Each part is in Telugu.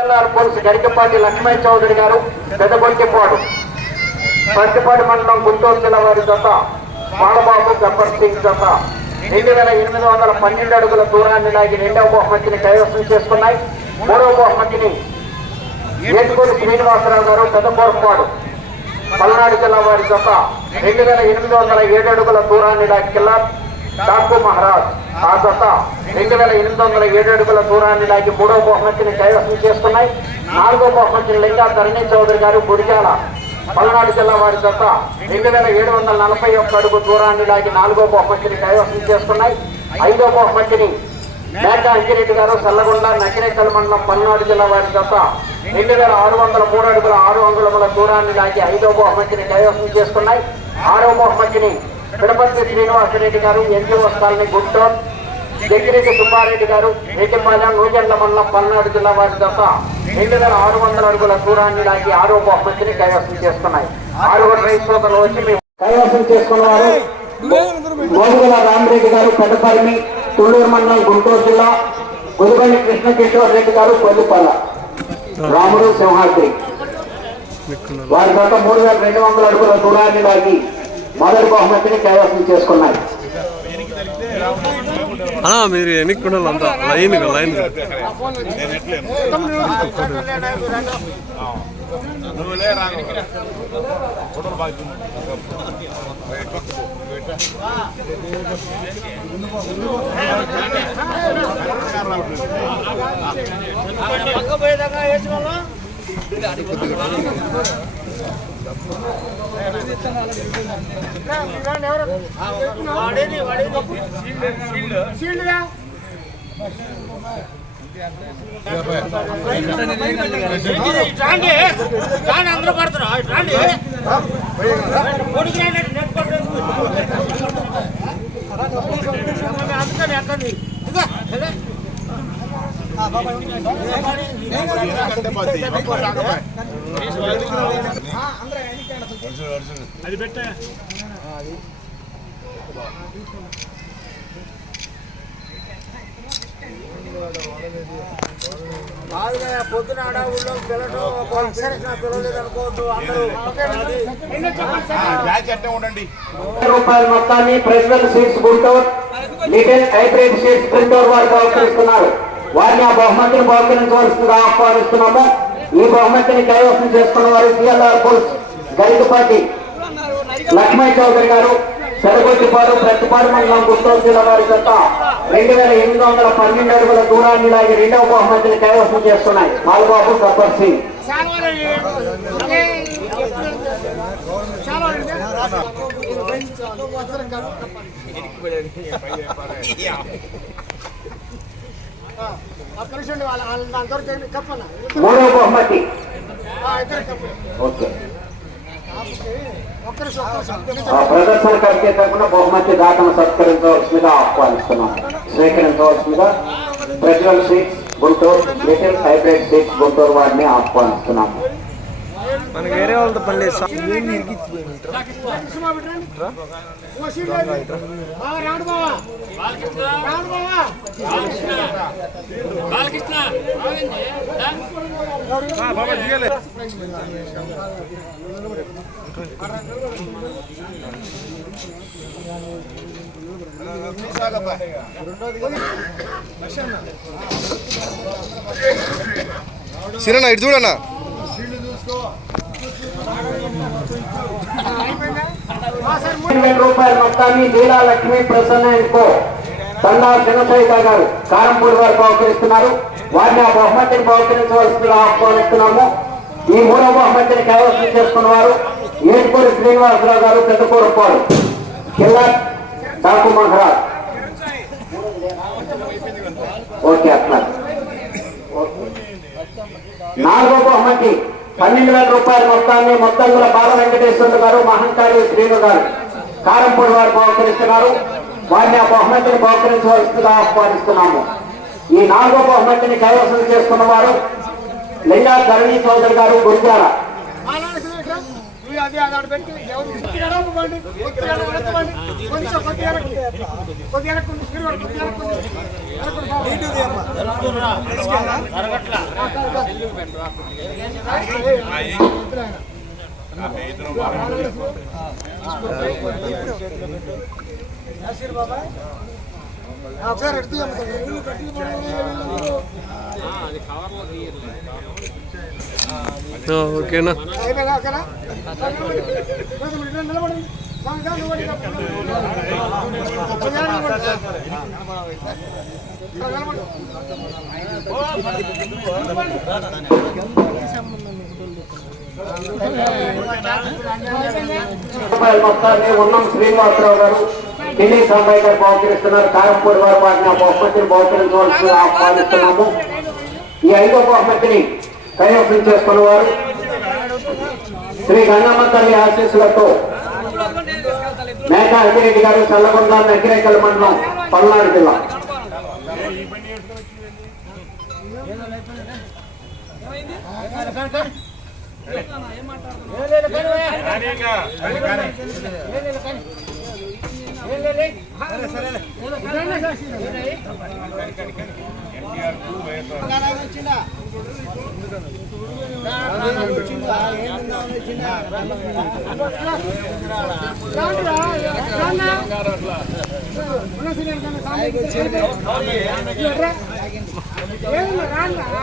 ఎల్ఆర్ పోలీసు గరికపాటి లక్ష్మణ్ చౌదరి గారు పెద్దగొంటిపాడు పంచపాటి మండలం గుంటూరు జిల్లా వారి జత బాలబాబు గబ్బర్ సింగ్ జత. రెండు వేల ఎనిమిది వందల పన్నెండు అడుగుల దూరాన్ని లాగి రెండవ బహుమతిని కైవసం చేసుకున్నాయి. మూడవ బహుమతిని ఏటుకూరు శ్రీనివాసరావు గారు పెద్దపోరపాడు పల్నాడు జిల్లా వారి జత రెండు వేల ఎనిమిది వందల ఏడు అడుగుల దూరాన్ని లాగి కిల్లా డాకు మహారాజ్ ఆ జత రెండు వేల ఎనిమిది వందల ఏడు అడుగుల దూరాన్ని లాగి మూడవ బహుమతిని కైవసం చేసుకున్నాయి నాలుగో బహుమతిని లింగా ధరణి చౌదరి గారు గురిజాల పల్నాడు జిల్లా వారి జత రెండు వేల ఏడు వందల నలభై ఒక్క అడుగు దూరాన్ని లాగి నాలుగో బహుమతిని కైవసం చేసుకున్నాయి ఐదో బహుమతిని మేక అంకిరెడ్డి గారు సల్లగొండ నకిరేకల్ మండలం పల్నాడు జిల్లా వారి జత రెండు వేల ఆరు వందల మూడు అడుగుల ఆరు అంగుళముల దూరాన్ని లాగి ఐదో బహుమతిని కైవసం చేసుకున్నాయి ఆరో బహుమతిని పిడపల్లి శ్రీనివాసరెడ్డి గారు ఎన్జిఓ కాలనీ గుంటూరు జగిరెడ్డి సుబ్బారెడ్డి గారు రెడ్డిపాలెం నూజెండ్ల మండలం పల్నాడు జిల్లా వారి దశ. రెండు వేల ఆరు వందల అడుగుల దూరాన్ని దాటి ఆరో బహుమతిని కైవసం చేస్తున్నాయి. ఆరుగురు రైతులు వచ్చి మేము కైవసం చేసుకున్నవారు మోదుగుల రామరెడ్డి గారు పెద్దపల్లి తుళ్ళూరు మండలం గుంటూరు జిల్లా. గుదిబండి కృష్ణకిషోర్ రెడ్డి గారు కొల్లిపల్ల రాముడు సింహాద్రి. వారి గత మూడు వేల రెండు వందల అడుగుల దూరాన్ని లాగి మొదటి బహుమతిని కైవసం చేసుకున్నాయి. అన్నా మీరు ఎన్నికుండాలి అంతా? లైన్ లైన్ పక్క పోయేదాకా ఫోటోలు అందరూ పడుతున్నారు రాండి పొడికి రాండి నెట్ పొద్దున అడవుల్లో పిల్లలు ఉండండి. రూపాయల మొత్తాన్ని president seeds Guntur little hybrid seeds Guntur వారు బహుకరిస్తున్నారు. వారిని ఆ బహుమతిని బహుకరించవలసిందిగా ఆహ్వానిస్తున్నాము. ఈ బహుమతిని కైవసం చేసుకున్న వారు సిఎల్ఆర్ పుల్స్ గరికపాటి లక్ష్మణ్ చౌదరి గారు సరగొట్టిపాడు ప్రతిపాడు మండలం గుంటూరు జిల్లా వారి చెత్త రెండు వేల ఎనిమిది వందల పన్నెండు అడుగుల దూరాన్ని లాగి రెండవ బహుమతిని కైవసం చేస్తున్నాయి. బాలబాబు గబ్బర్ సింగ్ మూడవ బహుమతి. ఓకే. ప్రదర్శన కమిటీ తరఫున బహుమతి దాతను సత్కరించవలసిందిగా ఆహ్వానిస్తున్నాం. స్వీకరించవలసిందిగా ప్రజల seeds Guntur little hybrid seeds Guntur వారిని ఆహ్వానిస్తున్నాము మనకి వేరే వాళ్ళతో పని లేదు. సిరణ ఇటు చూడన్నా? రూపాయల మొత్తాన్ని లీలా లక్ష్మి ప్రసన్న అండ్ కో తండా చంద్రశేఖర గారు కారంపూర్ వారు బహుకరిస్తున్నారు. వారిని ఆ బహుమతిని బహుకరించవలసిందిగా ఆహ్వానిస్తున్నాము. ఈ మూడో బహుమతిని కైవసం చేసుకున్న వారు ఏడుపూరి శ్రీనివాసరావు గారు పెద్దకూరపాడు జిల్లా డాకు మహరాజ్. ఓకే అట్లా. నాలుగో బహుమతి పన్నెండు వేల రూపాయల మొత్తాన్ని మొత్తం కూడా బాల వెంకటేశ్వరులు గారు మహంకారి శ్రీను గారు కారంపూడి వారు బహుకరిస్తున్నారు. వారిని ఆ బహుమతిని బహుకరించవలసిందిగా ఆహ్వానిస్తున్నాము. ఈ నాలుగో బహుమతిని కైవసం చేసుకున్న వారు లింగా ధరణి చౌదరి గారు గురుద్వార. అది అది ఒకసారి ఎడుతూ ఓకేనా నిలబడండి. మొత్తాన్ని ఉన్నాం శ్రీనివాసరావు గారు. ఢిల్లీ సాంబయ్య బహుకరిస్తున్నారు. కారంపూడి వారు వాటిని బహుమతిని బహుకరించవలసి ఆహ్వానిస్తున్నాము. ఈ ఐదో బహుమతిని కైవసం చేసుకున్న వారు శ్రీ గంగమ్మ తల్లి ఆశీస్సులతో మేక అఖిరెడ్డి గారు చల్లగొండ నకిరేకల్ మండలం పల్నాడు జిల్లా రాండి రా, రాండి. ఏమైంది సీనియర్ కన్నా స్వామి ఇట్రా. ఏమిలే, రాండి రా.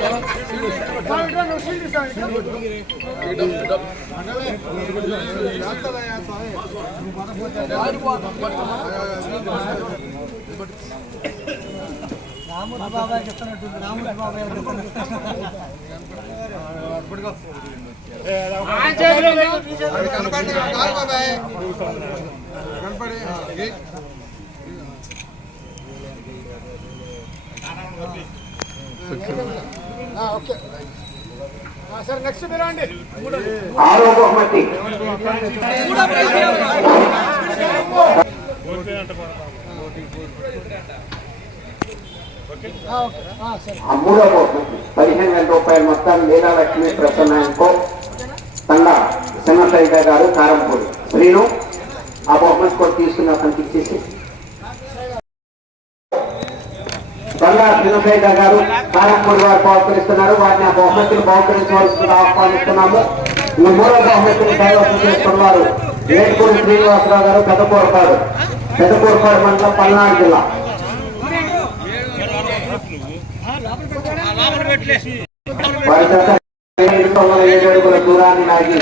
స్వామి బాబాయ్ నువ్వు సీల్ బాబాయ్ కనపడి కనపడి ఆరో బహుమతి మూడో బహుమతి పదిహేను వేల రూపాయల మొత్తాన్ని లీలా లీలాలక్ష్మి ప్రసన్నాయంకో తండ సింహశైల గారు కారంపూడి శ్రీను ఆ బహుమతి కూడా తీసుకున్న అతనికి ఇచ్చేసి తండ సింహశైల గారు కారంపూడి వారు బహుకరిస్తున్నారు. వారిని ఆ బహుమతులు బహుకరించవలసిందిగా ఆహ్వానిస్తున్నాము. ఈ మూడో బహుమతిని కైవసం చేసుకున్న వారు ఏడుపూడి శ్రీనివాసరావు గారు పెద్దకూరపాడు పెద్దకూరపాడు మండలం పల్నాడు జిల్లా. దూరాన్ని లాగి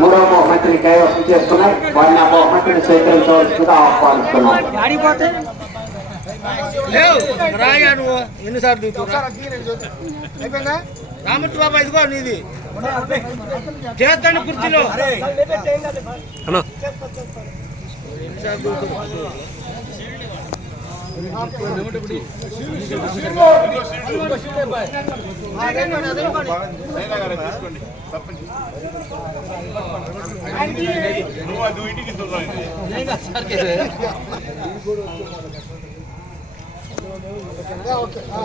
మూడవ బహుమతిని కైవసం చేసుకున్నారు. వారిని ఆ బహుమతిని స్వీకరించవలసిందిగా ఆహ్వానిస్తున్నారు రాయా నువ్వు. ఎన్నిసార్లు. అయిపోయిందా? రామూర్తి బాబా ఇదిగో నీది. చేస్తాను కుర్చీలో. తప్పండి నువ్వు ఇంటికి ఓకే ఆ.